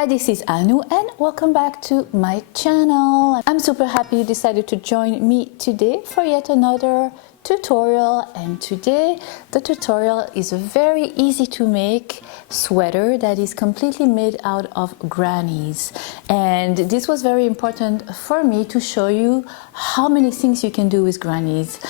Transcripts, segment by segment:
Hi, this is Annoo and welcome back to my channel. I'm super happy you decided to join me today for yet another tutorial, and today the tutorial is a very easy to make sweater that is completely made out of grannies. And this was very important for me to show you how many things you can do with grannies.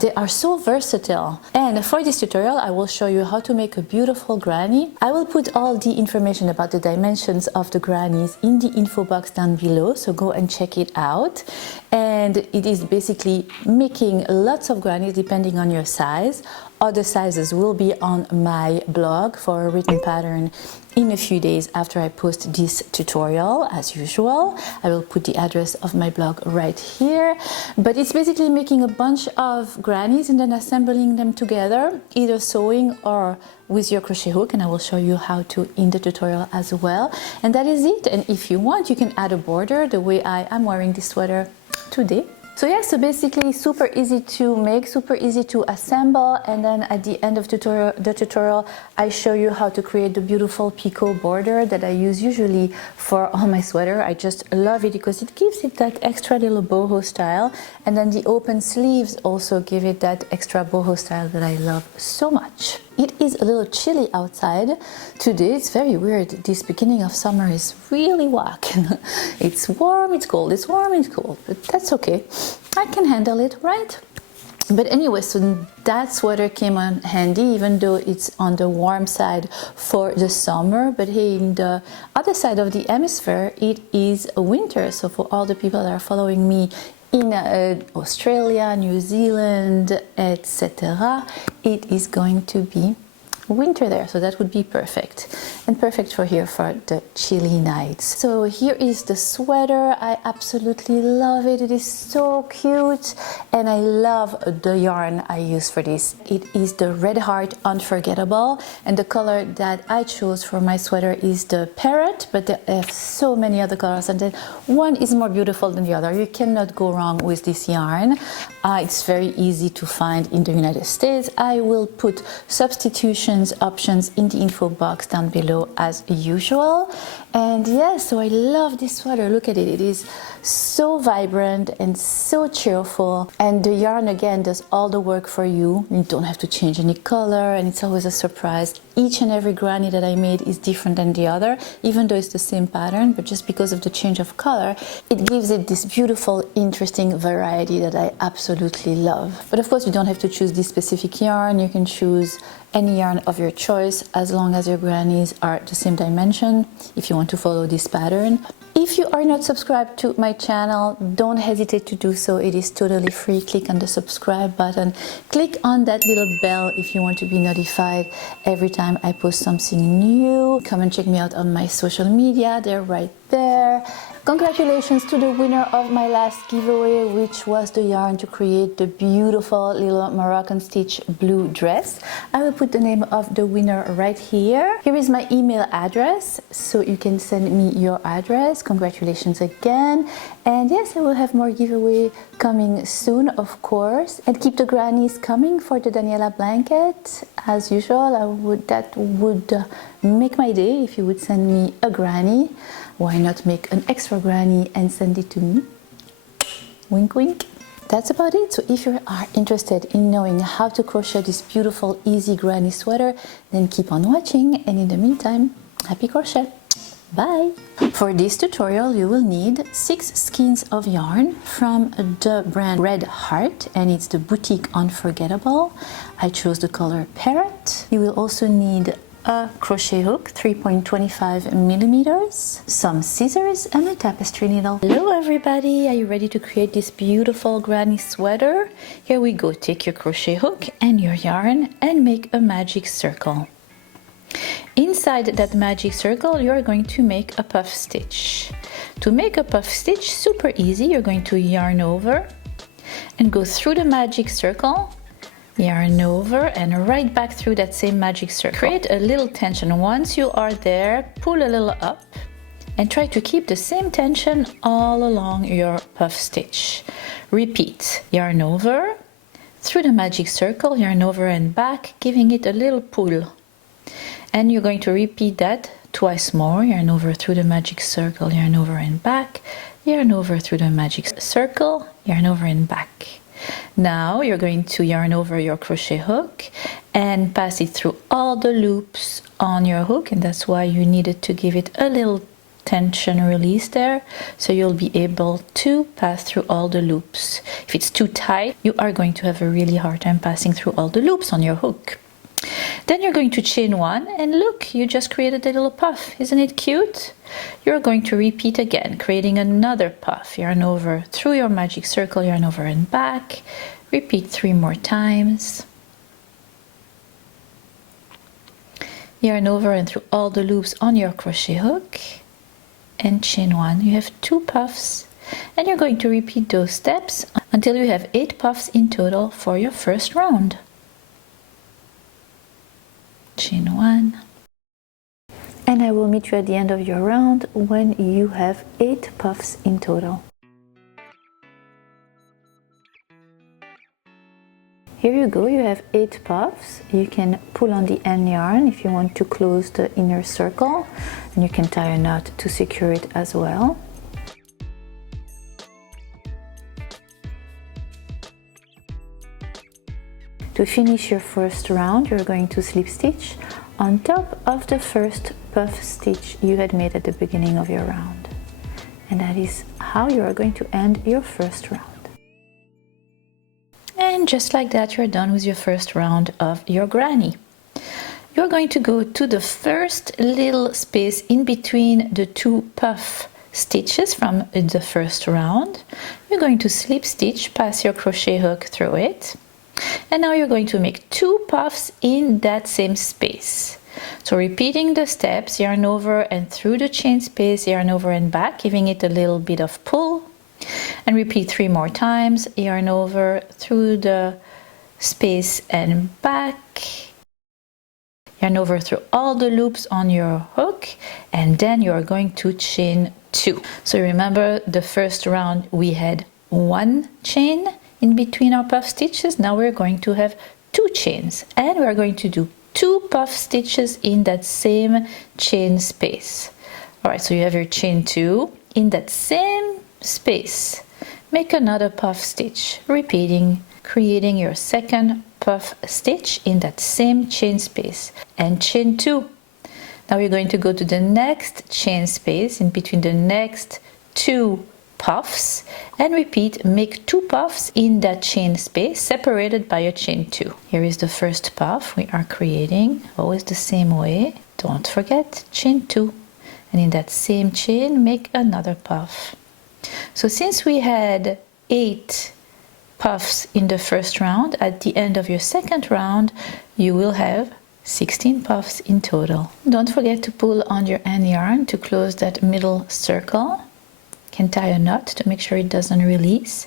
They are so versatile, and for this tutorial I will show you how to make a beautiful granny. I will put all the information about the dimensions of the grannies in the info box down below, so go and check it out. And it is basically making lots of grannies depending on your size. Other sizes will be on my blog for a written pattern in a few days after I post this tutorial. As usual, I will put the address of my blog right here. But it's basically making a bunch of grannies and then assembling them together, either sewing or with your crochet hook, and I will show you how to in the tutorial as well. And that is it. And if you want, you can add a border the way I am wearing this sweater today. So yeah, so basically super easy to make, super easy to assemble, and then at the end of the tutorial I show you how to create the beautiful picot border that I use usually for all my sweater. I just love it because it gives it that extra little boho style, and then the open sleeves also give it that extra boho style that I love so much. It is a little chilly outside today. It's very weird. This beginning of summer is really whack. It's warm, it's cold, it's warm, it's cold, but that's okay. I can handle it, right? But anyway, so that sweater came on handy, even though it's on the warm side for the summer. But hey, in the other side of the hemisphere, it is winter. So for all the people that are following me in Australia, New Zealand, etc., it is going to be winter there, so that would be perfect, and perfect for here for the chilly nights. So here is the sweater. I absolutely love it. It is so cute, and I love the yarn I use for this. It is the Red Heart Unforgettable, and the color that I chose for my sweater is the Parrot, but there are so many other colors, and then one is more beautiful than the other. You cannot go wrong with this yarn. It's very easy to find in the United States. I will put substitutions options in the info box down below as usual. And yeah, so I love this sweater. Look at it. It is so vibrant and so cheerful, and the yarn again does all the work for you. You don't have to change any color, and it's always a surprise. Each and every granny that I made is different than the other, even though it's the same pattern, but just because of the change of color, it gives it this beautiful, interesting variety that I absolutely love. But of course, you don't have to choose this specific yarn. You can choose any yarn of your choice as long as your grannies are the same dimension, if you want to follow this pattern. If you are not subscribed to my channel, don't hesitate to do so. It is totally free. Click on the subscribe button. Click on that little bell if you want to be notified every time I post something new. Come and check me out on my social media. They're right there. Congratulations to the winner of my last giveaway, which was the yarn to create the beautiful little Moroccan stitch blue dress. I will put the name of the winner right here. Here is my email address, so you can send me your address. Congratulations again. And yes, I will have more giveaway coming soon, of course. And keep the grannies coming for the Daniela blanket. As usual, that would make my day if you would send me a granny. Why not make an extra granny and send it to me? Wink, wink. That's about it. So if you are interested in knowing how to crochet this beautiful, easy granny sweater, then keep on watching. And in the meantime, happy crochet. Bye! For this tutorial, you will need 6 skeins of yarn from the brand Red Heart, and it's the Boutique Unforgettable. I chose the color Parrot. You will also need a crochet hook, 3.25 millimeters, some scissors, and a tapestry needle. Hello everybody, are you ready to create this beautiful granny sweater? Here we go. Take your crochet hook and your yarn and make a magic circle. Inside that magic circle, you're going to make a puff stitch. To make a puff stitch, super easy, you're going to yarn over and go through the magic circle, yarn over and right back through that same magic circle. Create a little tension. Once you are there, pull a little up and try to keep the same tension all along your puff stitch. Repeat. Yarn over, through the magic circle, yarn over and back, giving it a little pull. And you're going to repeat that twice more. Yarn over through the magic circle, yarn over and back, yarn over through the magic circle, yarn over and back. Now you're going to yarn over your crochet hook and pass it through all the loops on your hook, and that's why you needed to give it a little tension release there, so you'll be able to pass through all the loops. If it's too tight, you are going to have a really hard time passing through all the loops on your hook. Then you're going to chain one, and look, you just created a little puff. Isn't it cute? You're going to repeat again, creating another puff. Yarn over through your magic circle, yarn over and back. Repeat 3 more times. Yarn over and through all the loops on your crochet hook and chain one. You have 2 puffs, and you're going to repeat those steps until you have 8 puffs in total for your first round. Chain one, and I will meet you at the end of your round when you have 8 puffs in total. Here you go, you have 8 puffs. You can pull on the end yarn if you want to close the inner circle, and you can tie a knot to secure it as well. To finish your first round, you're going to slip stitch on top of the first puff stitch you had made at the beginning of your round. And that is how you are going to end your first round. And just like that, you're done with your first round of your granny. You're going to go to the first little space in between the 2 puff stitches from the first round. You're going to slip stitch, pass your crochet hook through it. And now you're going to make 2 puffs in that same space. So repeating the steps, yarn over and through the chain space, yarn over and back, giving it a little bit of pull. And repeat 3 more times, yarn over through the space and back. Yarn over through all the loops on your hook, and then you're going to chain 2. So remember, the first round we had 1 chain in between our puff stitches. Now we're going to have 2 chains, and we're going to do 2 puff stitches in that same chain space. All right, so you have your chain 2 in that same space. Make another puff stitch, repeating, creating your second puff stitch in that same chain space, and chain 2. Now we're going to go to the next chain space in between the next 2 puffs, and repeat, make 2 puffs in that chain space separated by a chain 2. Here is the first puff we are creating, always the same way. Don't forget, chain 2, and in that same chain make another puff. So since we had 8 puffs in the first round, at the end of your second round you will have 16 puffs in total. Don't forget to pull on your end yarn to close that middle circle. Can tie a knot to make sure it doesn't release.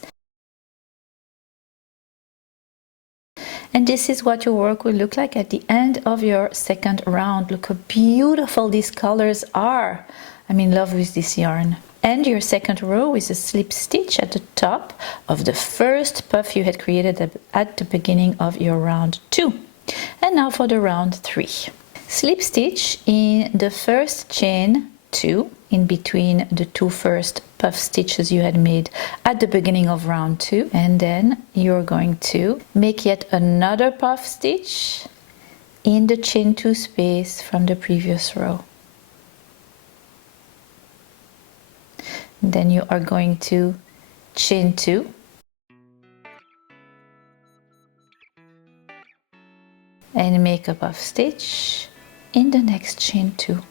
And this is what your work will look like at the end of your second round. Look how beautiful these colors are. I'm in love with this yarn. End your second row with a slip stitch at the top of the first puff you had created at the beginning of your round 2. And now for the round 3. Slip stitch in the first chain 2 in between the 2 first puff stitches you had made at the beginning of round 2, and then you're going to make yet another puff stitch in the chain 2 space from the previous row. Then you are going to chain 2 and make a puff stitch in the next chain 2.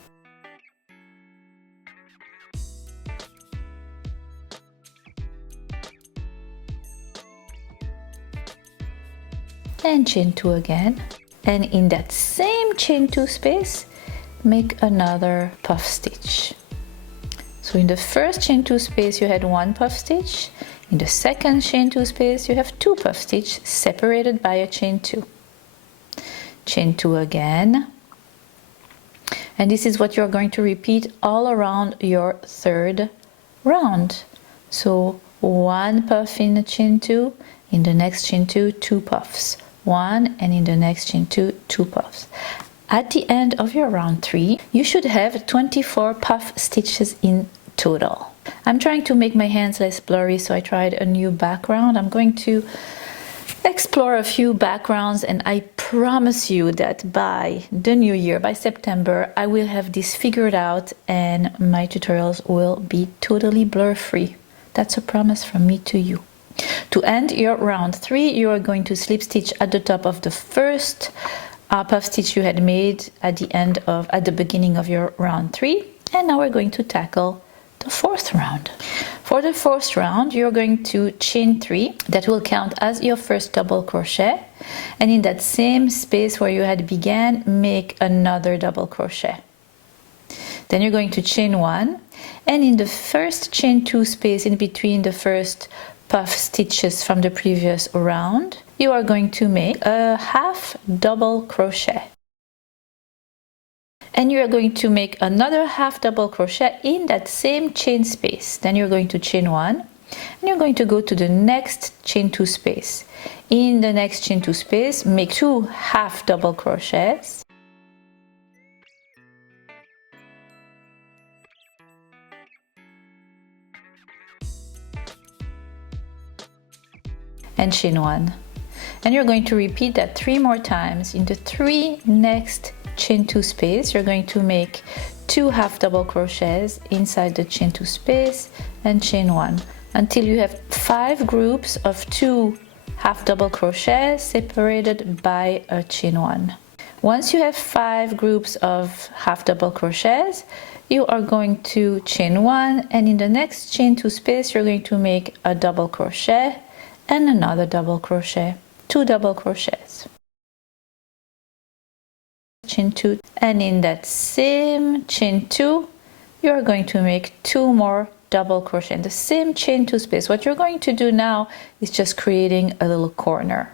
And chain 2 again, and in that same chain 2 space make another puff stitch. So in the first chain 2 space you had 1 puff stitch, in the second chain 2 space you have 2 puff stitch separated by a chain 2. Chain 2 again, and this is what you're going to repeat all around your third round. So 1 puff in the chain 2, in the next chain 2, 2 puffs. 1, and in the next chain 2, 2 puffs. At the end of your round 3, you should have 24 puff stitches in total. I'm trying to make my hands less blurry, so I tried a new background. I'm going to explore a few backgrounds, and I promise you that by the new year, by September, I will have this figured out and my tutorials will be totally blur free. That's a promise from me to you. To end your round 3, you are going to slip stitch at the top of the first puff stitch you had made at the beginning of your round 3, and now we're going to tackle the 4th round. For the 4th round, you're going to chain 3. That will count as your first double crochet, and in that same space where you had began, make another double crochet. Then you're going to chain 1, and in the first chain 2 space in between the first puff stitches from the previous round, you are going to make a half double crochet. And you are going to make another half double crochet in that same chain space. Then you're going to chain 1, and you're going to go to the next chain 2 space. In the next chain 2 space, make 2 half double crochets. And chain 1. And you're going to repeat that 3 more times. In the 3 next chain 2 space, you're going to make 2 half double crochets inside the chain 2 space and chain 1 until you have 5 groups of 2 half double crochets separated by a chain 1. Once you have 5 groups of half double crochets, you are going to chain 1, and in the next chain 2 space, you're going to make a double crochet and another double crochet, 2 double crochets. Chain 2, and in that same chain 2 you are going to make 2 more double crochet in the same chain 2 space. What you're going to do now is just creating a little corner.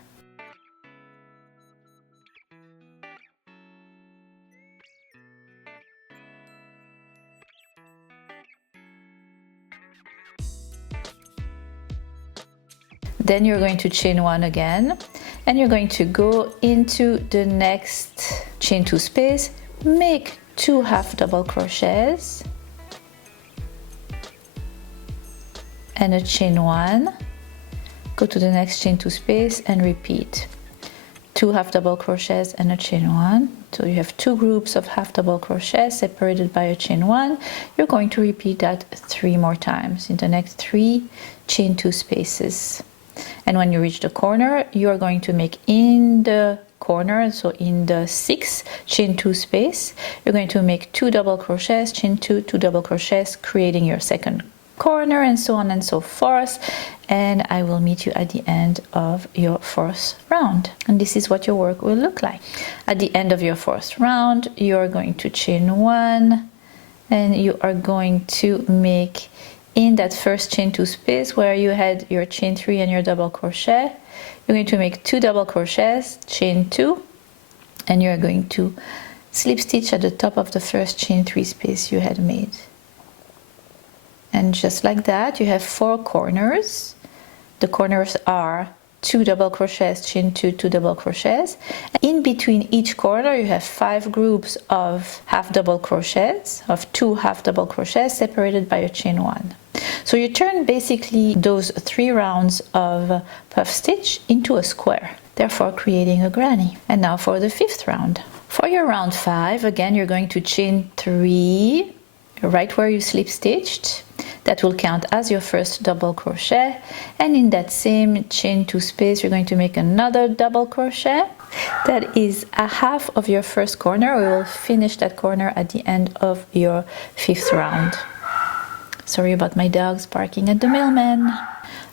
Then you're going to chain 1 again, and you're going to go into the next chain 2 space, make 2 half double crochets and a chain 1, go to the next chain 2 space and repeat 2 half double crochets and a chain 1. So you have 2 groups of half double crochets separated by a chain 1. You're going to repeat that 3 more times in the next 3 chain 2 spaces. And when you reach the corner, you are going to make in the corner, so in the 6 chain 2 space, you're going to make 2 double crochets, chain 2, 2 double crochets, creating your second corner, and so on and so forth. And I will meet you at the end of your 4th round. And this is what your work will look like. At the end of your 4th round, you are going to chain 1, and you are going to make in that first chain 2 space where you had your chain 3 and your double crochet, you're going to make 2 double crochets, chain 2, and you're going to slip stitch at the top of the first chain 3 space you had made. And just like that, you have 4 corners. The corners are 2 double crochets, chain 2, 2 double crochets. In between each corner, you have 5 groups of half double crochets, of 2 half double crochets separated by a chain 1. So you turn basically those 3 rounds of puff stitch into a square, therefore creating a granny. And now for the 5th round. For your round 5, again, you're going to chain 3 right where you slip stitched. That will count as your first double crochet, and in that same chain 2 space you're going to make another double crochet. That is a half of your first corner. We will finish that corner at the end of your 5th round. Sorry about my dogs barking at the mailman.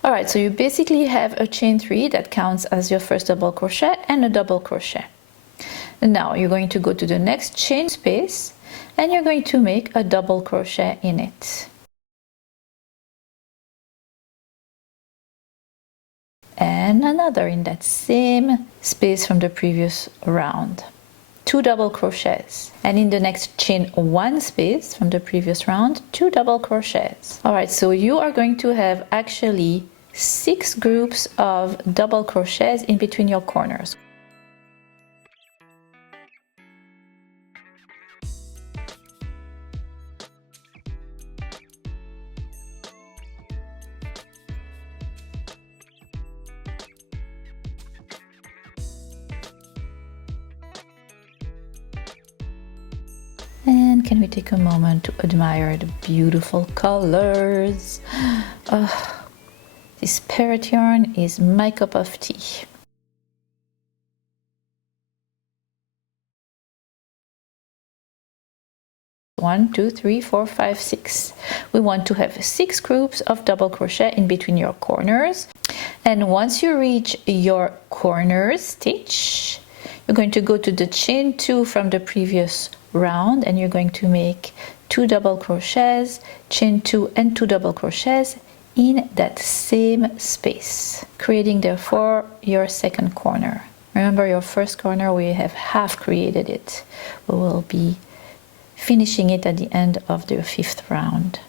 Alright, so you basically have a chain 3 that counts as your first double crochet and a double crochet. And now you're going to go to the next chain space and you're going to make a double crochet in it. And another in that same space from the previous round. 2 double crochets, and in the next chain 1 space from the previous round, 2 double crochets. Alright, so you are going to have actually 6 groups of double crochets in between your corners. And can we take a moment to admire the beautiful colors? This Parrot yarn is my cup of tea. One, two, three, four, five, six. We want to have 6 groups of double crochet in between your corners. And once you reach your corner stitch, you're going to go to the chain 2 from the previous round, and you're going to make 2 double crochets, chain 2 and 2 double crochets in that same space, creating therefore your second corner. Remember, your first corner, we have half created it. We will be finishing it at the end of the 5th round.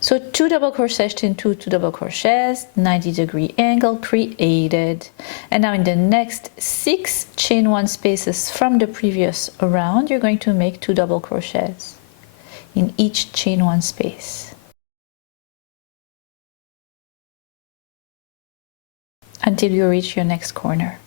So 2 double crochets, chain 2, 2 double crochets, 90-degree angle created. And now in the next 6 chain 1 spaces from the previous round, you're going to make 2 double crochets in each chain 1 space until you reach your next corner.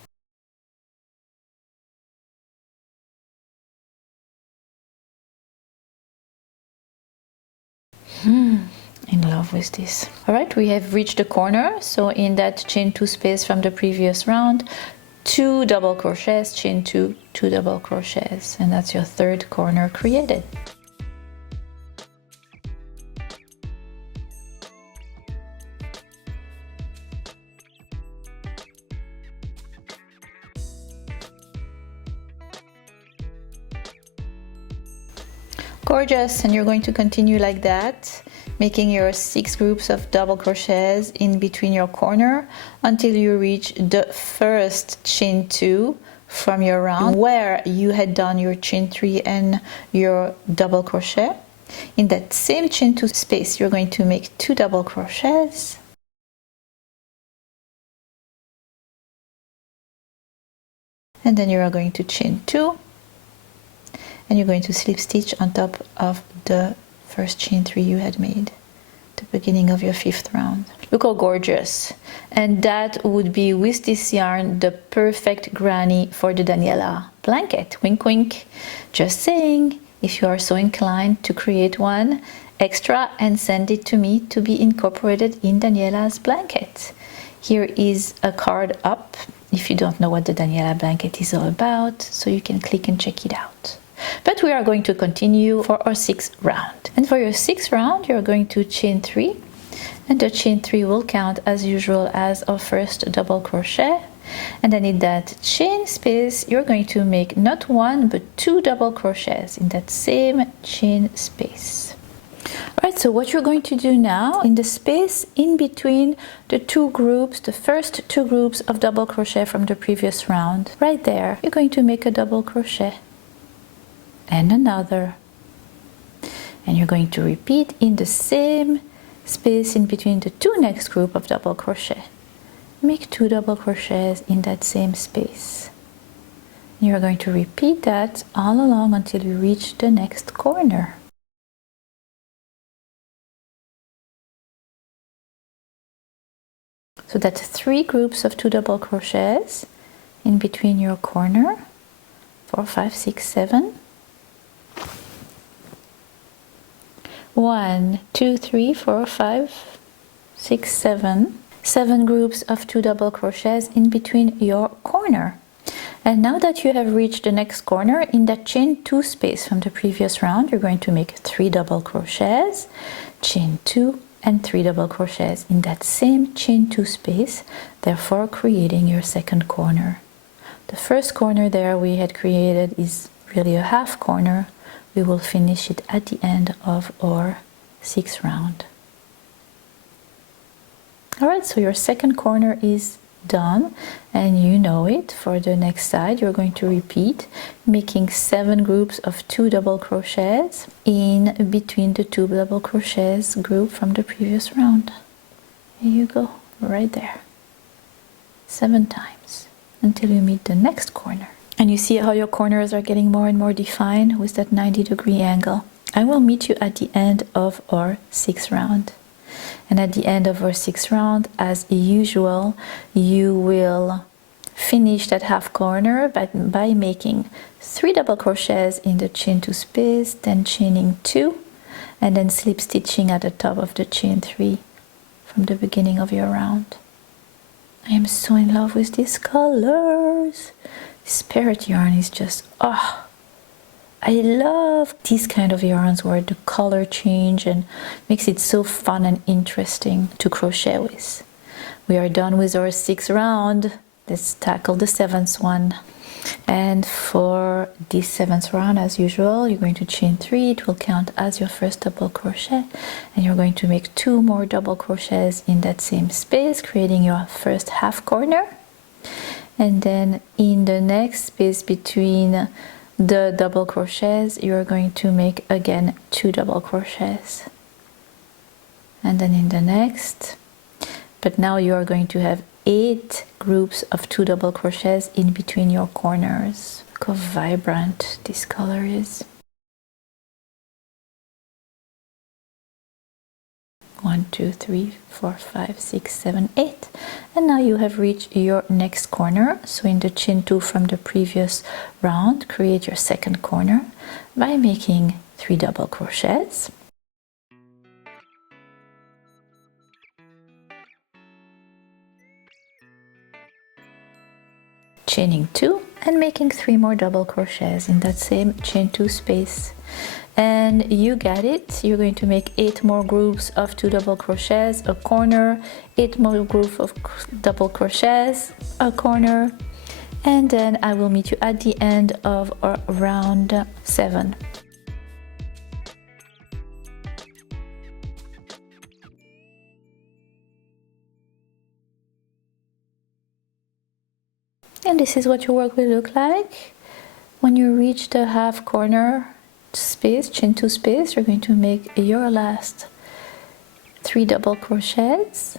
In love with this. All right, we have reached the corner. So in that chain 2 space from the previous round, 2 double crochets, chain 2, 2 double crochets, and that's your 3rd corner created. Gorgeous. And you're going to continue like that, making your 6 groups of double crochets in between your corner until you reach the first chain 2 from your round where you had done your chain 3 and your double crochet. In that same chain 2 space, you're going to make 2 double crochets, and then you are going to chain 2, and you're going to slip stitch on top of the first chain 3 you had made, the beginning of your 5th round. Look how gorgeous. And that would be, with this yarn, the perfect granny for the Daniela blanket. Wink wink. Just saying, if you are so inclined to create one extra and send it to me to be incorporated in Daniela's blanket. Here is a card up if you don't know what the Daniela blanket is all about, so you can click and check it out. But we are going to continue for our 6th round. And for your 6th round, you're going to chain 3, and the chain 3 will count as usual as our first double crochet. And then in that chain space, you're going to make not 1 but 2 double crochets in that same chain space. Alright, so what you're going to do now, in the space in between the 2 groups, the first 2 groups of double crochet from the previous round, right there, you're going to make a double crochet and another, and you're going to repeat in the same space in between the 2 next group of double crochet. Make 2 double crochets in that same space. You're going to repeat that all along until you reach the next corner. So that's 3 groups of 2 double crochets in between your corner. 4, 5, 6, 7. 1, 2, 3, 4, 5, 6, 7. 7 groups of 2 double crochets in between your corner. And now that you have reached the next corner, in that chain 2 space from the previous round, you're going to make 3 double crochets, chain 2 and 3 double crochets in that same chain 2 space, therefore creating your second corner. The first corner there we had created is really a half corner. We will finish it at the end of our 6th round. Alright, so your second corner is done, and you know it. For the next side, you're going to repeat, making 7 groups of 2 double crochets in between the 2 double crochets group from the previous round. Here you go, right there. 7 times until you meet the next corner. And you see how your corners are getting more and more defined with that 90-degree angle. I will meet you at the end of our 6th round. And at the end of our 6th round, as usual, you will finish that half corner by making 3 double crochets in the chain 2 space, then chaining 2, and then slip stitching at the top of the chain 3 from the beginning of your round. I am so in love with these colors. This Parrot yarn is just, oh, I love these kind of yarns where the color change and makes it so fun and interesting to crochet with. We are done with our 6th round. Let's tackle the 7th one. And for this 7th round, as usual, you're going to chain 3. It will count as your first double crochet, and you're going to make 2 more double crochets in that same space, creating your first half corner. And then in the next space between the double crochets, you're going to make again 2 double crochets. And then in the next, but now you are going to have 8 groups of 2 double crochets in between your corners. Look how vibrant this color is. 1, 2, 3, 4, 5, 6, 7, 8. And now you have reached your next corner. So in the chain 2 from the previous round, create your second corner by making 3 double crochets. Chaining 2 and making 3 more double crochets in that same chain 2 space. And you got it. You're going to make 8 more groups of 2 double crochets, a corner, 8 more groups of double crochets, a corner, and then I will meet you at the end of round 7. And this is what your work will look like. When you reach the half corner space, chain 2 space, you're going to make your last 3 double crochets.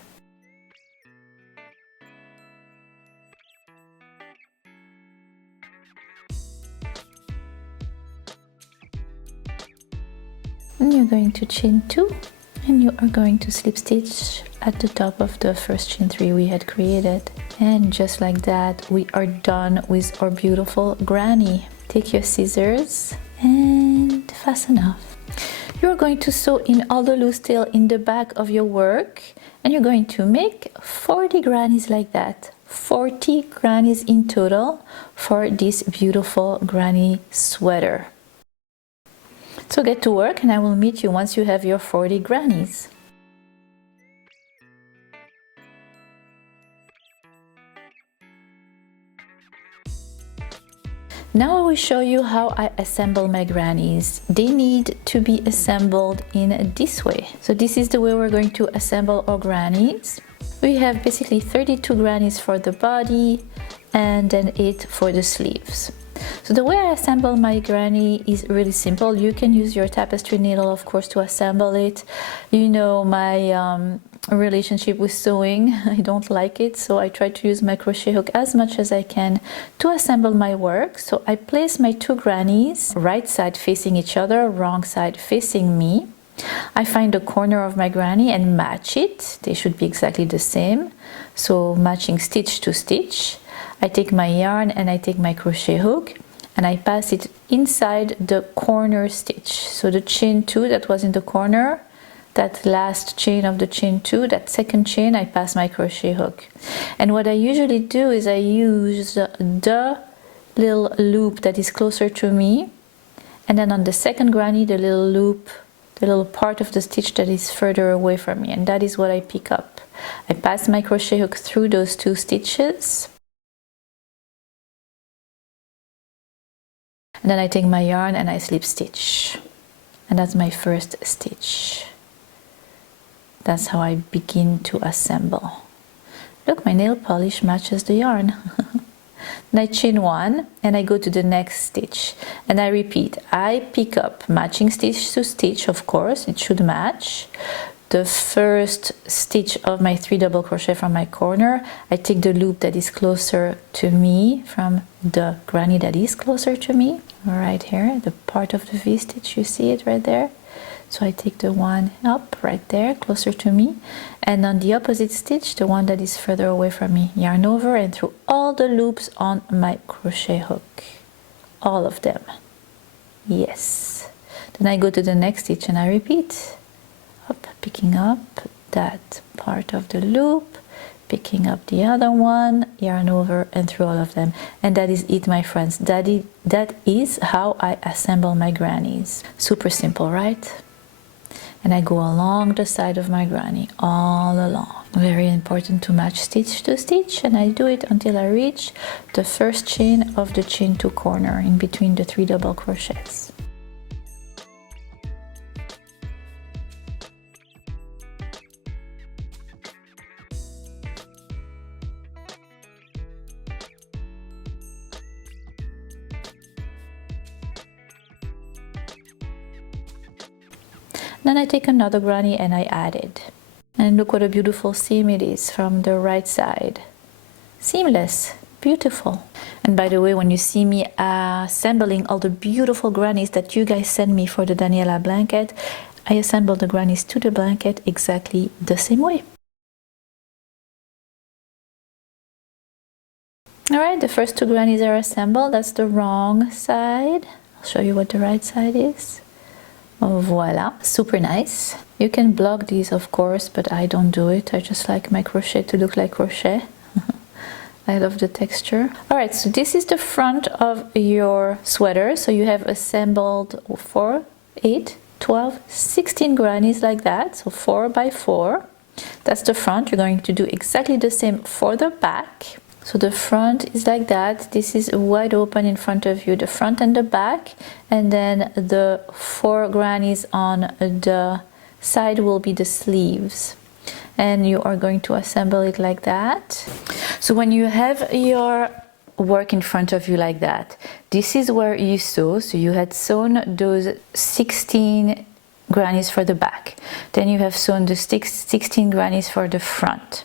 And you're going to chain 2, and you are going to slip stitch at the top of the first chain 3 we had created. And just like that, we are done with our beautiful granny. Take your scissors and fasten off. You're going to sew in all the loose tail in the back of your work, and you're going to make 40 grannies like that. 40 grannies in total for this beautiful granny sweater. So get to work, and I will meet you once you have your 40 grannies. Now I will show you how I assemble my grannies. They need to be assembled in this way. So this is the way we're going to assemble our grannies. We have basically 32 grannies for the body and then 8 for the sleeves. So the way I assemble my granny is really simple. You can use your tapestry needle, of course, to assemble it. You know my relationship with sewing. I don't like it, so I try to use my crochet hook as much as I can to assemble my work. So I place my 2 grannies right side facing each other, wrong side facing me. I find the corner of my granny and match it. They should be exactly the same. So matching stitch to stitch. I take my yarn and I take my crochet hook and I pass it inside the corner stitch. So the chain 2 that was in the corner, that last chain of the chain 2, that second chain, I pass my crochet hook. And what I usually do is I use the little loop that is closer to me, and then on the second granny the little loop, the little part of the stitch that is further away from me, and that is what I pick up. I pass my crochet hook through those 2 stitches, and then I take my yarn and I slip stitch, and that's my first stitch. That's how I begin to assemble. Look, my nail polish matches the yarn. Then I chain 1 and I go to the next stitch and I repeat. I pick up matching stitch to stitch, of course, it should match. The first stitch of my 3 double crochet from my corner, I take the loop that is closer to me from the granny that is closer to me, right here, the part of the V-stitch, you see it right there. So I take the one up right there, closer to me, and on the opposite stitch, the one that is further away from me, yarn over and through all the loops on my crochet hook. All of them. Yes. Then I go to the next stitch and I repeat. Up, picking up that part of the loop, picking up the other one, yarn over and through all of them. And that is it, my friends. That is how I assemble my grannies. Super simple, right? And I go along the side of my granny, all along. Very important to match stitch to stitch, and I do it until I reach the first chain of the chain to corner in between the 3 double crochets. Then I take another granny and I add it. And look what a beautiful seam it is from the right side. Seamless, beautiful. And by the way, when you see me assembling all the beautiful grannies that you guys send me for the Daniela blanket, I assemble the grannies to the blanket exactly the same way. Alright, the first 2 grannies are assembled. That's the wrong side. I'll show you what the right side is. Voila, super nice. You can block these, of course, but I don't do it. I just like my crochet to look like crochet. I love the texture. All right, so this is the front of your sweater. So you have assembled 4, 8, 12, 16 grannies like that. So 4 by 4. That's the front. You're going to do exactly the same for the back. So the front is like that. This is wide open in front of you, the front and the back, and then the 4 grannies on the side will be the sleeves. And you are going to assemble it like that. So when you have your work in front of you like that, this is where you sew. So you had sewn those 16 grannies for the back. Then you have sewn the 16 grannies for the front.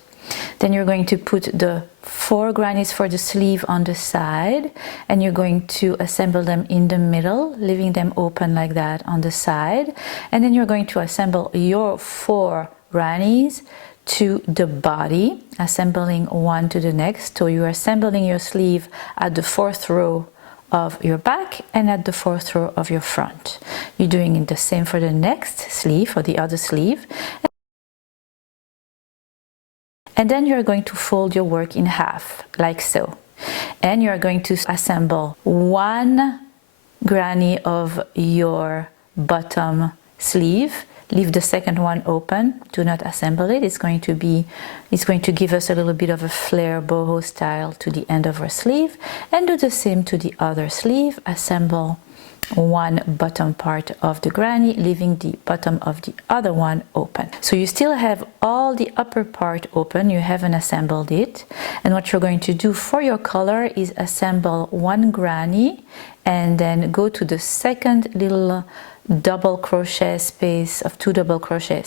Then you're going to put the 4 grannies for the sleeve on the side, and you're going to assemble them in the middle, leaving them open like that on the side. And then you're going to assemble your 4 grannies to the body, assembling one to the next. So you're assembling your sleeve at the 4th row of your back and at the 4th row of your front. You're doing the same for the next sleeve, for the other sleeve. And then you're going to fold your work in half, like so. And you're going to assemble 1 granny of your bottom sleeve. Leave the second one open. Do not assemble it. It's going to give us a little bit of a flare boho style to the end of our sleeve. And do the same to the other sleeve. Assemble 1 bottom part of the granny, leaving the bottom of the other one open. So you still have all the upper part open, you haven't assembled it. And what you're going to do for your color is assemble 1 granny and then go to the second little double crochet space of 2 double crochet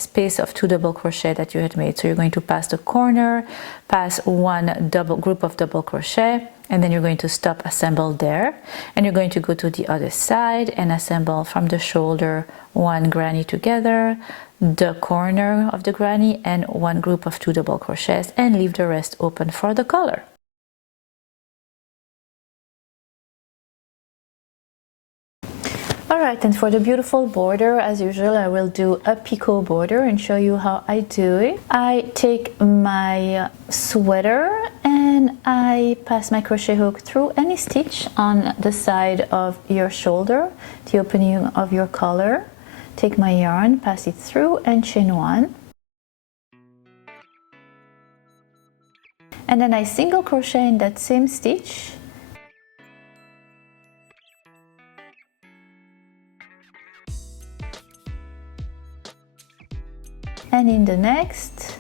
that you had made. So you're going to pass the corner, pass 1 double group of double crochet, and then you're going to stop, assemble there, and you're going to go to the other side and assemble from the shoulder 1 granny together, the corner of the granny, and 1 group of 2 double crochets, and leave the rest open for the color. Alright, and for the beautiful border, as usual, I will do a picot border and show you how I do it. I take my sweater and I pass my crochet hook through any stitch on the side of your shoulder, the opening of your collar. Take my yarn, pass it through and chain 1. And then I single crochet in that same stitch. And in the next,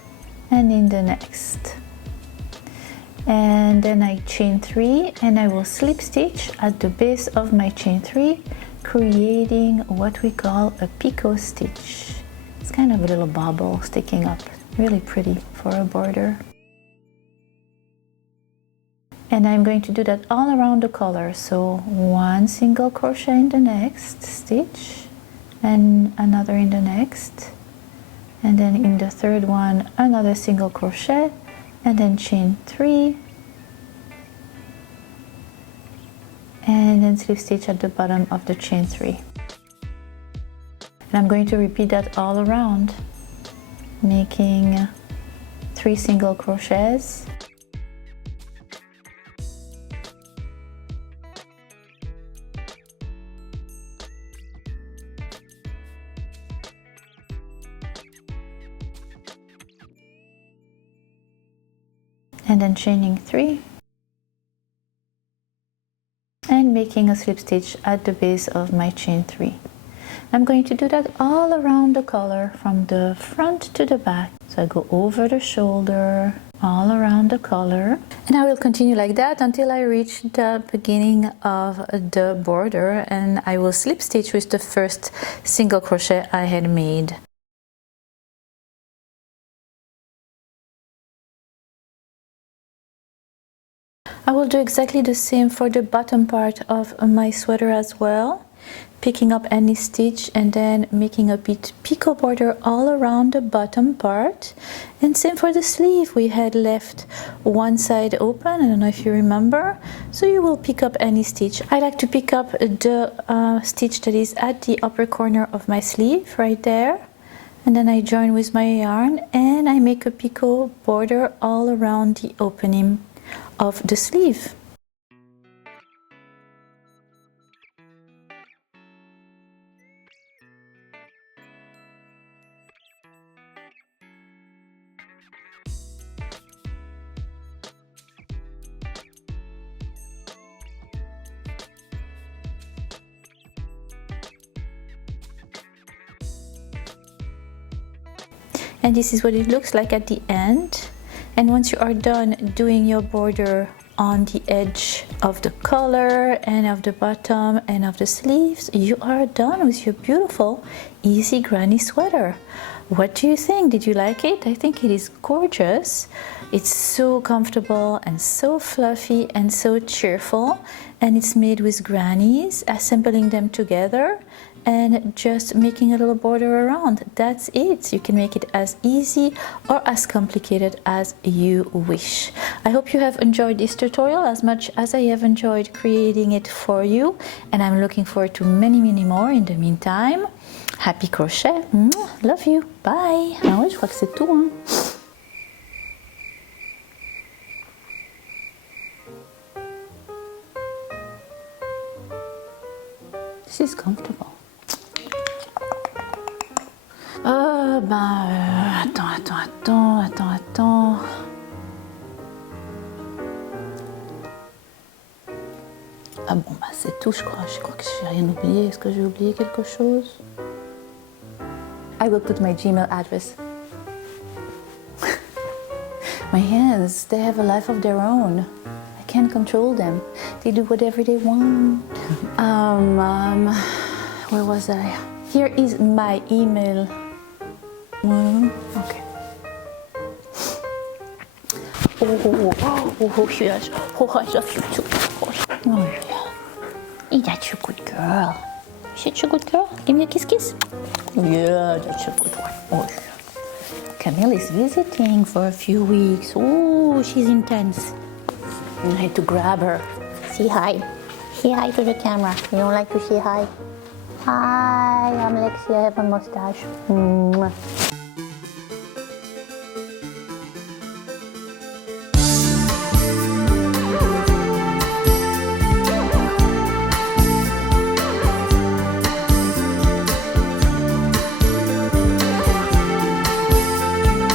and in the next. And then I chain 3 and I will slip stitch at the base of my chain 3, creating what we call a picot stitch. It's kind of a little bobble sticking up, really pretty for a border. And I'm going to do that all around the collar. So 1 single crochet in the next stitch, and another in the next, and then in the third one another single crochet, and then chain 3, and then slip stitch at the bottom of the chain 3. And I'm going to repeat that all around, making 3 single crochets, and then chaining 3 and making a slip stitch at the base of my chain 3. I'm going to do that all around the collar from the front to the back. So I go over the shoulder, all around the collar, and I will continue like that until I reach the beginning of the border, and I will slip stitch with the first single crochet I had made. I will do exactly the same for the bottom part of my sweater as well, picking up any stitch and then making a picot border all around the bottom part. And same for the sleeve, we had left one side open, I don't know if you remember, so you will pick up any stitch. I like to pick up the stitch that is at the upper corner of my sleeve right there, and then I join with my yarn and I make a picot border all around the opening of the sleeve. And this is what it looks like at the end. And once you are done doing your border on the edge of the collar and of the bottom and of the sleeves, you are done with your beautiful easy granny sweater. What do you think? Did you like it? I think it is gorgeous. It's so comfortable and so fluffy and so cheerful, and it's made with grannies, assembling them together and just making a little border around. That's it. You can make it as easy or as complicated as you wish. I hope you have enjoyed this tutorial as much as I have enjoyed creating it for you, and I'm looking forward to many more in the meantime. Happy crochet. Love you. Bye. Ah oui, je crois que c'est tout, hein. This is comfortable. Attends. Ah bon, bah c'est tout, je crois. Je crois que j'ai rien oublié. Est-ce que j'ai oublié quelque chose? I will put my Gmail address. My hands, they have a life of their own. I can't control them. They do whatever they want. Where was I? Here is my email. Okay. Oh, yes. Oh, I love you too. Oh, yeah. That's a good girl. Such a good girl. Give me a kiss. Yeah, that's a good one. Oh, yeah. Camille is visiting for a few weeks. Oh, she's intense. I had to grab her. Say hi. Say hi to the camera. You don't like to say hi? Hi, I'm Lexi. I have a mustache.